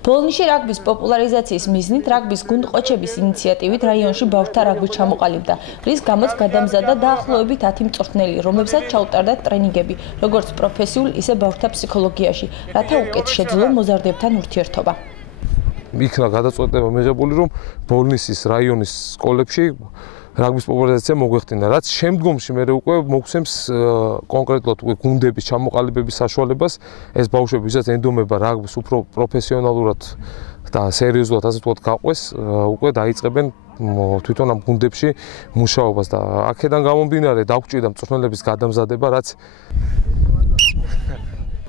ბოლნიში რაგბის პოპულარიზაციის მიზნით რაგბის გუნდ ყოჩების ინიციატივით რაიონში ბავშვთა რაგბი ჩამოყალიბდა, რის გამოც გადამზადდა დაახლოებით 10 მწვრთნელი, რომლებსაც ჩაუტარდა ტრენინგები, როგორც პროფესიულ, ისე ბავშვთა ფსიქოლოგიაში, რათა უკეთ შეძლო მოზარდებთან ურთიერთობა. იქნა გადაწყვეტილება მიღებული, რომ ბოლნისის რაიონის სკოლებში რაგბის პოპულარიზაცია მოგვეხდინა, რაც შემდგომში მე უკვე მოგვცემს კონკრეტულად გუნდების ჩამოყალიბების საშუალებას, ეს ბავშვები, ვისაც ენდომება რაგბის უფრო პროფესიონალურად და სერიოზულად ასე ვთქვათ გაყვეს, უკვე დაიწყებენ თვითონ ამ გუნდებში მუშაობას და აქედან გამომდინარე დაგვჭირდა მწვრთნელების გადამზადება, რაც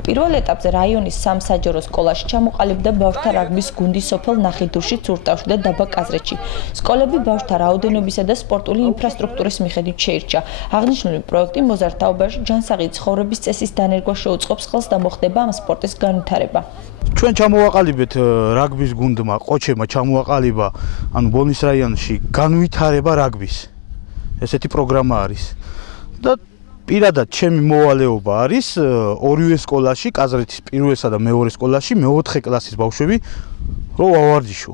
პირველ ეტაპზე რაიონის სამსაჯარო სკოლაში ჩამოყალიბდა ბავშვთა რაგბის გუნდი სოფელ ნახიდურში, ცურტავში და დაბა კაზრეთში. სკოლები ბავშვთა რაოდენობისა და სპორტული ინფრასტრუქტურის მიხედვით შეირჩა. აღნიშნული პროექტი მოზარდ-თაობაში ჯანსაღი ცხოვრების წესის დანერგვა შეუწყობს ხელს და მოხდება ამ სპორტის განვითარება. ჩვენ ჩამოვაყალიბეთ რაგბის გუნდმა, ყოჩებმა ჩამოვაყალიბა, ანუ ბოლნის რაიონში განვითარება რაგბის. ესეთი პროგრამა არის. და პირადად ჩემი მოვალეობა არის ორივე სკოლაში, კაზრეთის პირველსა და მეორე სკოლაში მეოთხე კლასის ბავშვები რო ვავარჯიშო.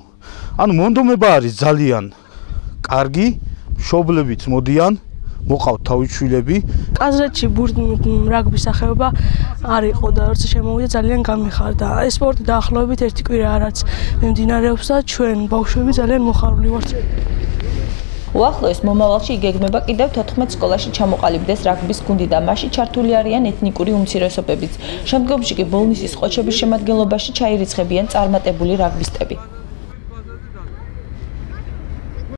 ანუ მონდომება არის ძალიან კარგი, მშობლებიც მოდიან, მოყავთ თავისშვილები. კაზრეთში რაგბის სახეობა არ იყო და როცა შემოვიდა ძალიან გამიხარდა. ეს სპორტი დაახლოებით 1 კვირა რაც მიმდინარეობს და ჩვენ ბავშვები ძალიან მოხარული ვართ. უახლოეს მომავალში იგეგმება კიდევ 14 სკოლაში ჩამოყალიბდეს რაგბის გუნდი და მასში ჩართული არიან ეთნიკური უმცირესობებიც. შემდგომში კი ბოლნისის ყოჩების შემადგენლობაში ჩაირიცხებიან წარმატებული რაგბისტები.